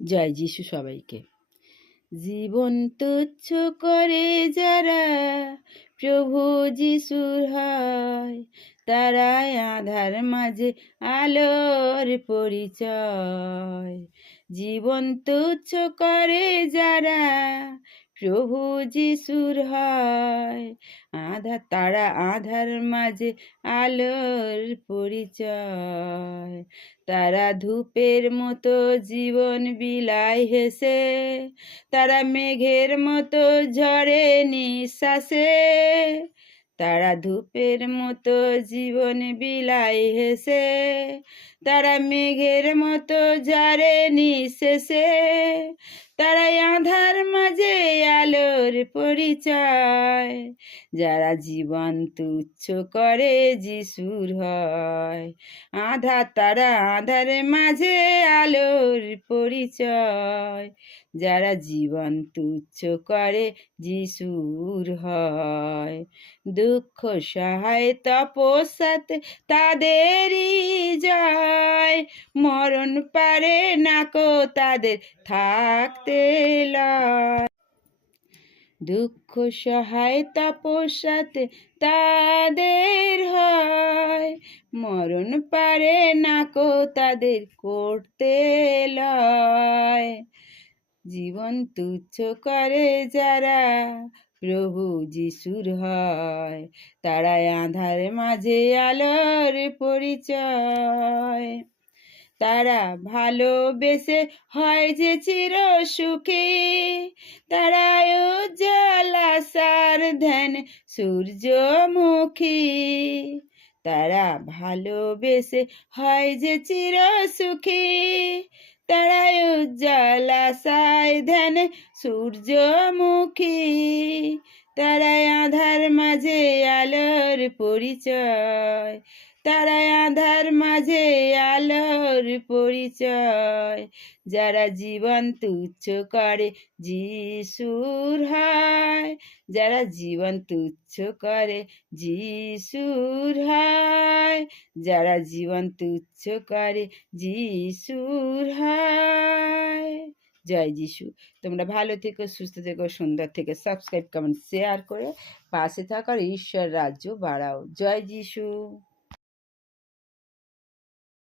জয় যিশু সবাইকে। জীবন তুচ্ছ করে যারা প্রভু যিশুর হয়, তারাই আধার মাঝে আলোর পরিচয়। জীবন তুচ্ছ করে যারা প্রভু যিশুর হয়। আধার তারা আধার মাঝে আলোর পরিচয়। তারা ধূপের মতো জীবন বিলায় হেসে। তারা মেঘের মতো ঝরে নিঃশ্বাসে। তারা ধূপের মতো জীবন বিলাই হেসে। তারা মেঘের মতো ঝরে নিঃশেষে তারা আধার মাঝে আলোর পরিচয়। যারা জীবন তুচ্ছ করে যিশুর হয় আধার তারা আধারের মাঝে আলোর পরিচয়। যারা জীবন তুচ্ছ করে যিশুর হয়, দুঃখ সহায় তপস্যাতে তাদেরই যায় মরণ পারে নাকো তাদের থাকতে লয়। দুঃখ সহায় তপস্যাতে তাদের হয়, মরণ পারে নাকো তাদের করতে লয়। জীবন তুচ্ছ করে যারা প্রভু যিশুর হয়, তারাই আধার মাঝে আলোর পরিচয়। তারা ভালোবেসে হয় যে চির সুখী। তারা উজ্জ্বলা সার ধ্যান সূর্যমুখী। তারা ভালোবেসে হয় যে চির সুখী। তারা উজ্জ্বলা সাই ধ্যান সূর্যমুখী। তারা আধার মাঝে আলোর পরিচয়। তারা আধার মাঝে আলোর পরিচয়। যারা জীবন তুচ্ছ করে, যিশুর হয়। যারা জীবন তুচ্ছ করে, যিশুর হয়। যারা জীবন তুচ্ছ করে, যিশুর হয়। জয় যিশু। তোমরা ভালো থেকো, সুস্থ থেকো, সুন্দর থেকে। সাবস্ক্রাইব, কমেন্ট, শেয়ার করে পাশে থাকার ঈশ্বর রাজ্য বাড়াও। জয় যিশু।